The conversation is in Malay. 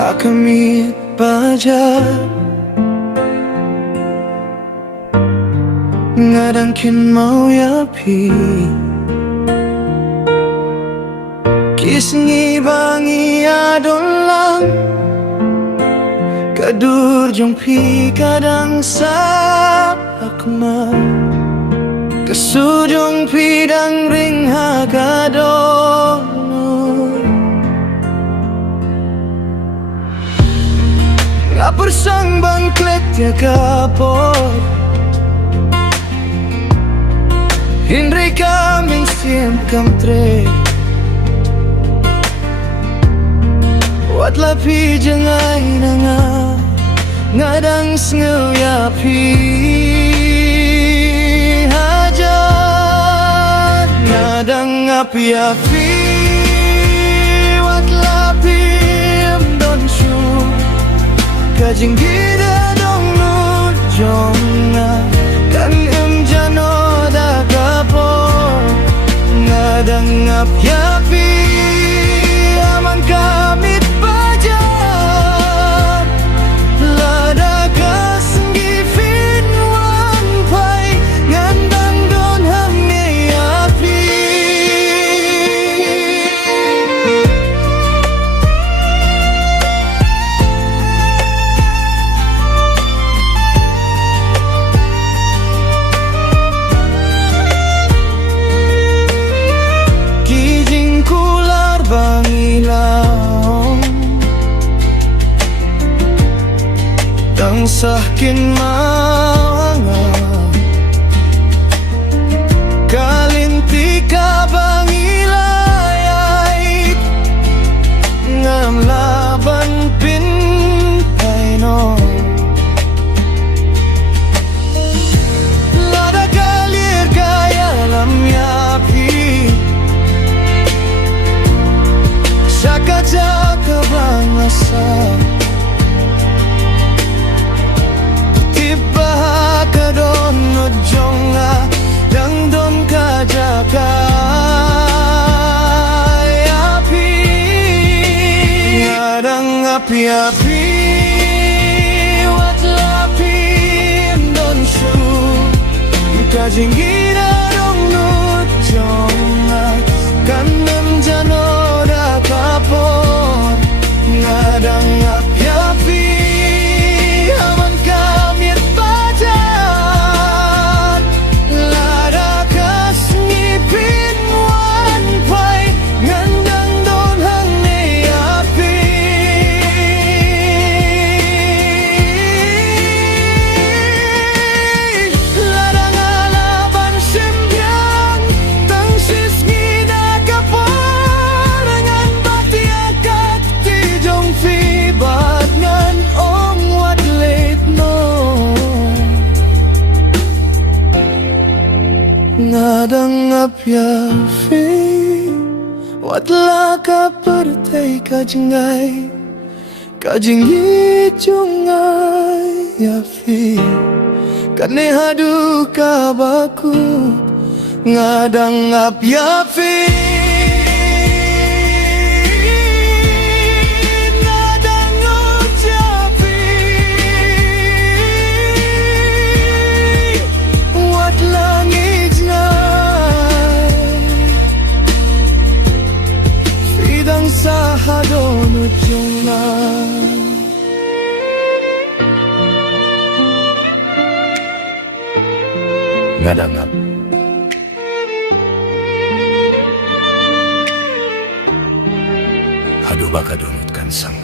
Akamit pajar Ngadangkin mau yapi Kisngi bangi adon lang Kadur jong pi kadang sa akma Kasujong pi dang ring hagadon Ngapur sang bangklet ya kapor Hindri kaming siem kamtre Wat lapi jengay na nga Ngadang sngew yapi Hajan Ngadang api-api Wat lapi amdon syu Kajing gida dong nujong nga Dan jano da kapor Ngadang api-api Aman kamit pajar Lada kasenggi fin wan pai Ngandang don hangi api Kijing kular bangilaong Dang sahkin mawanga Kalintika bangilayay Ngam laban pintay no Lada kalir kaya lam yapi Saka-saka bangasa Tiba ka don nujong nga Dang don ka jaka Api Ngadang api-api Wat lapi don syu Kajing gida dong nujong nga Kanem jano da kapor Ngadang api-api Aman kamit pajar Lada kasngipin wan pai Ngandang don hangi api Lada ngalaban simbyang Tangsis ngida kapor Ngan bati akat tijong fibat Ngan ong wat late no Ngadang api-api Wat laka pertay kajengay Kajing ijungay yafi Kane hadu kabaku Ngadang api-api Ngadang ucapi Wat langit ngay Fidang sahadon ujung na Ngadangap Hadu baka dunut kan sang